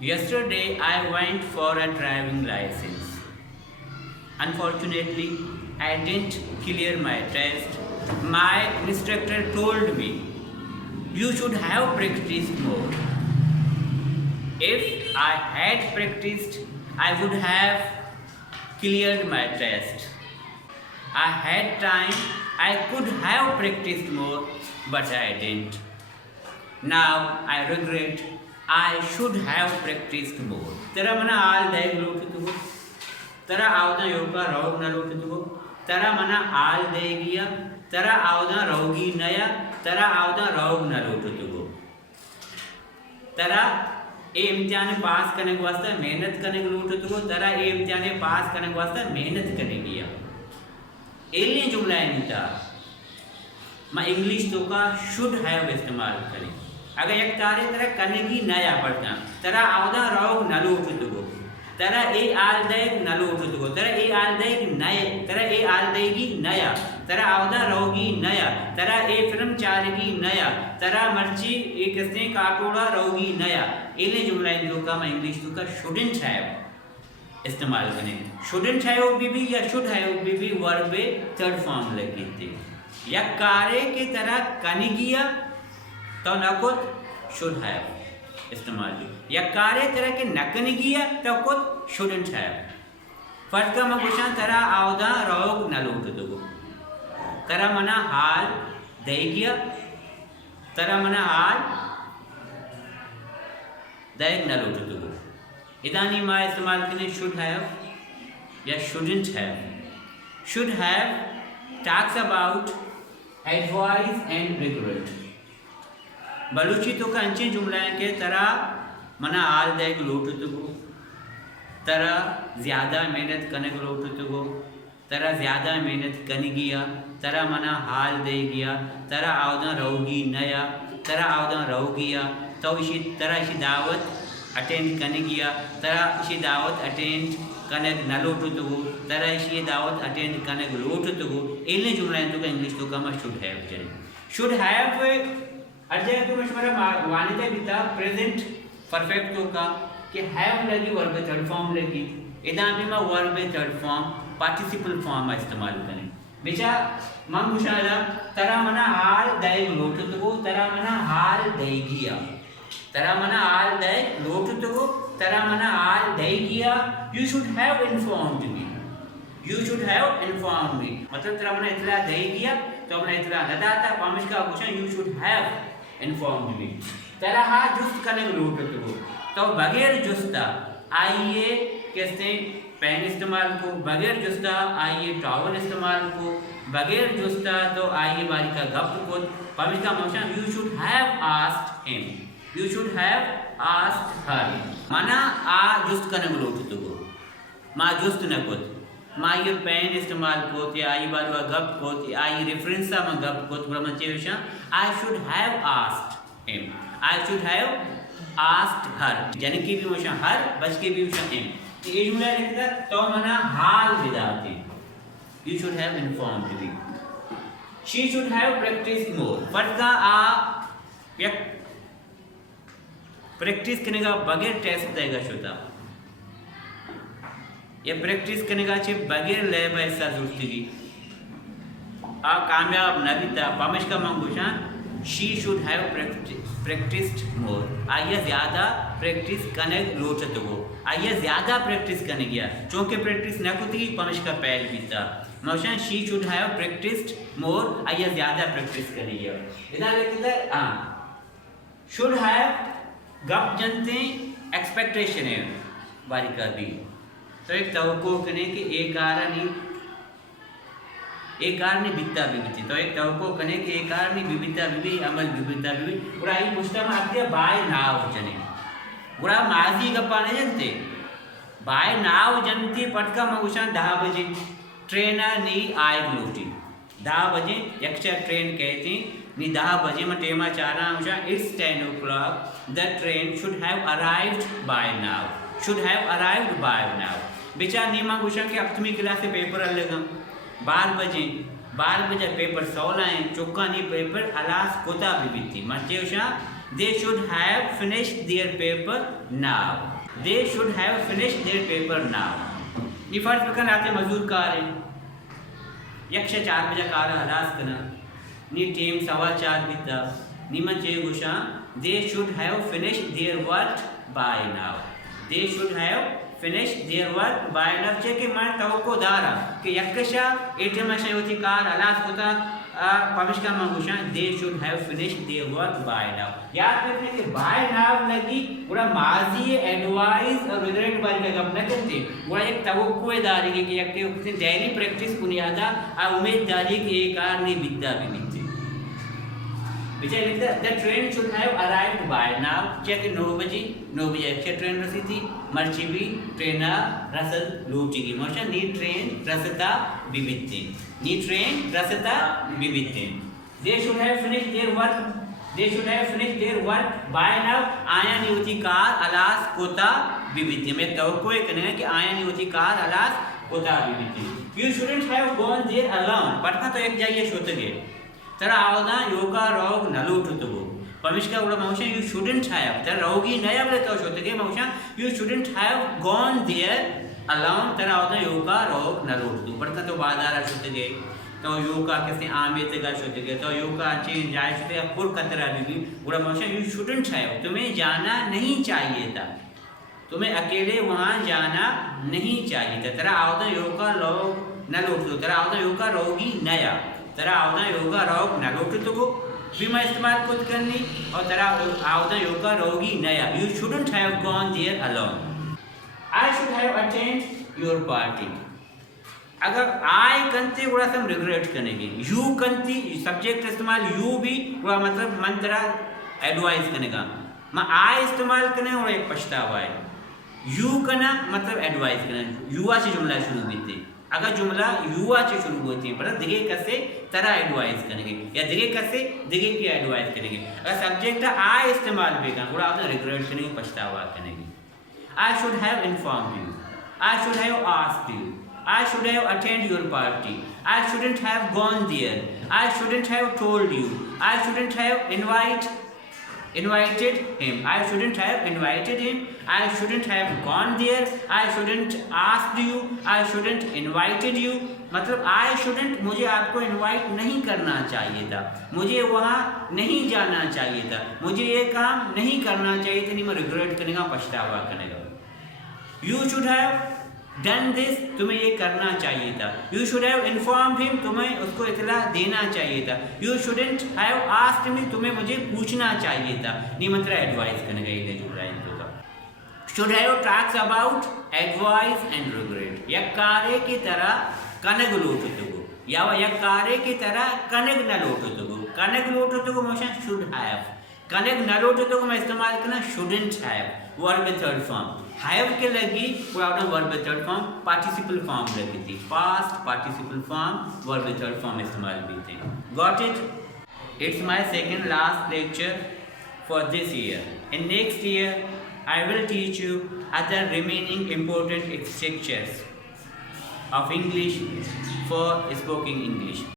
Yesterday I went for a driving license. Unfortunately, I didn't clear my test. My instructor told me, you should have practiced more. If I had practiced, I would have cleared my test. I had time, I could have practiced more, but I didn't. Now I regret I should have practiced more. Tera mana al daig lotutugo. Tera avda yoga raug na lotutugo. Tera mana al daigiya. Tera avda raugi naya. Tera avda raug na lotutugo. Tera ए इम्तिहान पास करने के वास्ते मेहनत करने के लोटुतुगो. तरा ए इम्तिहान पास करने के वास्ते मेहनत करने गिया. एलियन जुमला है नीता. मैं इंग्लिश तो का शुड हैव इस्तेमाल करें. अगर एक तारे तरह करने की नया पढ़ता तरह आवदा रोग नलो उठुतुगो तरह ए आल देग नलो उठुतुगो तरह ए आल देग नए तरह ए आल देगी नया तरह आवदा रोगी नया तरह ए फिल्म चारेगी नया तरह मर्ची एक किसने काटोड़ा रोगी नया. इन्हें जुमला इन लोग का मैं इंग्लिश तो का शुडंट हैव इस्तेमाल करें. शुडंट हैव भी या शुड हैव भी वर्ब थर्ड फॉर्म लगी थी. या कार्य की तरह कनिगिया तो नकुत शुड हैव इस्तेमाल की. या कार्य तरह के नकनिगिया तो कुत शुडंट हैव. फर्स्ट का मकुशान तरह आवदा रोग न लोटुतुगो तरह मना हाल देगिया तरह मना हाल देग न लोटुतुगो. इदानी मा इस्तेमाल करने शुड हैव या shouldn't have. Should have talks about advice and regret. बलूची तो का अंचे जुमला के तरह मना आल देग लोटुतुगो तरह ज़्यादा मेहनत करने को लोटुतुगो तरह ज़्यादा मेहनत करने गिया तरह मना हाल दे गया तरह आवदा रहोगी नया तरह आवदा रहोगिया तो इसी तरह इसी दावत अटेंड करने गया तरह इसी दावत अटेंड करने न लोटुतुगो तरह इसी दावत अटेंड करने को लोटुतुगो. इन्हें जुमला तो का इंग्लिश तो का मैं शुड हैव जाए. शुड हैव अर्जय तो मशवरा वानिता बिता प्रेजेंट परफेक्ट तो का कि हैव लगी वर्ब थर्ड फॉर्म लगी. इधर भी मैं verb third form participle form इस्तेमाल करें. बेचा मम मुशाला तरह मना हाल दाइग लोटुतुगो तरह मना हाल दाइगिया तरह मना हाल दाइग लोटुतुगो तरह मना हाल दाइगिया. You should have informed me. You should have informed me मतलब तरह मना इतला दाइगिया तो मना इतला नदाता पामिश का question you should have informed मी. तरह हा जुस्त करने को लोटुतुगो तो बगैर जुस्ता आइए कैसे पेन इस्तेमाल को बगैर जुस्ता आइए टॉवल इस्तेमाल को बगैर जुस्ता तो आइए बारी का गप को पामिश का motion you should have asked him. You should have asked हर. माना आ जुस्त करने को लोटुतुगो मा जुस्त न को मा ये पेन इस्तेमाल को आई बारी का गप को आई रेफरेंस मा गप को ब्रह्म चेविशा I should have asked him. I should have asked her यानी कि भी मोशन हर बच के भी मोशन हिम. ये जुमला लिखता तो मना हाल विदाती. You should have informed me. She should have practiced more. फर्क का आ या प्रैक्टिस करने का बगैर टेस्ट देगा शोता या प्रैक्टिस करने का अच्छे बगैर लैब ऐसा जरूरत की आ कामयाब न भी था पामिश का मंगूशान she should have practiced more. आइए ज़्यादा प्रैक्टिस करने लोटत हो आइए ज़्यादा प्रैक्टिस करने गया चूँकि प्रैक्टिस न कुछ पामिश का पहल भी था motion she should have practiced more. आइए ज़्यादा प्रैक्टिस करने गया. इधर लिखते हैं should have गप जनते एक्सपेक्टेशन है बारी का भी तो एक तवक्को करने कि एक कारण बिता भी तो एक तवक्को करने कि एक कारण बिबिता भी अमल बिबिता भी पूरा ये पुस्तक में आपके बाय नाव जने पूरा माजी गप्पा नहीं जनते बाय नाव जनते पटका मऊशा 10 बजे ट्रेन नी आय लोटी 10 बजे यक्षा ट्रेन कहते नी 10 बजे में टेमा चारा मऊशा it's 10 o'clock. The train should have arrived by now should have arrived by now. बेचा नीमा मऊशा के अब तुम्हें क्लास से पेपर अलग 12 बजे पेपर 16 चुका नी पेपर अलास कोता भी थी मचे Usha they should have finished their paper now. They should have finished their paper now. ये फर्ज बकन आते मजदूर कार है यक्ष 4 बजे कार हलास करना नी टीम 4:15 बीता नीमन चे गुशा they should have finished their work by now. They should have finished their work by now. चे के मैं तवक्को दारा कि यक्ष एटीएम से होती कार हलास होता पविष्का मंगुशा they should have finished their work by now. याद रखने के by now लगी पूरा माजी एडवाइस और रिग्रेट बारे में गप न करते पूरा एक तवक्को दारी कि एक डेली प्रैक्टिस बुनियादा और उम्मीददारी की एक कार नहीं बिकता भी मिलती विजय लिखता the train should have arrived by now. Check 9 बजे अच्छी ट्रेन रसी थी मर्ची भी ट्रेन रसद लूटेगी मोशन नी ट्रेन रसता विविधते नी ट्रेन रसता विविधते they should have finished their work by now. आया नहीं होती कार अलास कोता विविधते मैं तवक्को करने कि आया नहीं होती कार अलास कोता विविधते you shouldn't have gone there alone. Patna तो एक जाइए शोतगे तरा आवदा योगा रोग नलूटुतुगु पमिष्का उड़ा मौशा you shouldn't have तरा रोगी नया बले तो शोतगे मौशा you shouldn't have gone there alone. तरा आवदा योगा रोग नलूटुतु पड़ता तो बादारा शोतगे तो योगा कैसे आमेते का शोतगे तो योगा चेंज जाए शोते पुर कतरा भी उड़ा मौशा you shouldn't have तुम्हें जाना नहीं चाहिए था तुम्हें अकेले वहाँ जाना नहीं चाहिए था. तरा आवदा योगा रोग नलूटुतु तरा आवदा योगा रोगी नया तरा आवदा योगा रोग नलूटुतु भी मैं इस्तेमाल खुद करनी और तरा आवदा योगा रोगी नया you shouldn't have gone there alone. I should have attended your party. अगर I कंती उड़ा सम रिग्रेट करेंगे you कंती सब्जेक्ट इस्तेमाल you भी उड़ा मतलब मन तरा एडवाइस करेगा मैं I इस्तेमाल करने और एक पछतावा है you करना मतलब एडवाइस करना you से जुमला शुरू होती अगर जुमला युवा से शुरू होती है पर दिगे कैसे तरह एडवाइस करेंगे या दिगे कैसे दिगे की एडवाइस करेंगे. अगर सब्जेक्ट आई इस्तेमाल भी करना थोड़ा आप रिग्रेट करेंगे पछतावा करेंगे. I should have informed you I should have asked you I should have attend your party I shouldn't have gone there I shouldn't have told you I shouldn't have invited him. I shouldn't have invited him. I shouldn't have gone there. I shouldn't asked you. I shouldn't invited you. मतलब I shouldn't मुझे आपको invite नहीं करना चाहिए था मुझे वहाँ नहीं जाना चाहिए था मुझे ये काम नहीं करना चाहिए था नहीं मैं रिग्रेट करेगा पछतावा करेगा. You should have done this तुम्हें ये करना चाहिए था. You should have informed him तुम्हें उसको इतला देना चाहिए था. You shouldn't have asked me तुम्हें मुझे पूछना चाहिए था नहीं मतलब एडवाइस करने का ये जुड़ रहा है इनको का. Should have talks about advice and regret. या कार्य की तरह कनग लोटुतुगु या कार्य की तरह कनग न लोटुतुगु कनग लोटुतुगु मोशन should have कनग न लोटुतुगु मैं इस्तेमाल करना shouldn't have verb third form have के लगी पूरा verb third form participle form लगी थी past participle form verb third form इस्तेमाल भी थे. Got it. It's my second last lecture for this year. In next year I will teach you other remaining important structures of English for spoken English.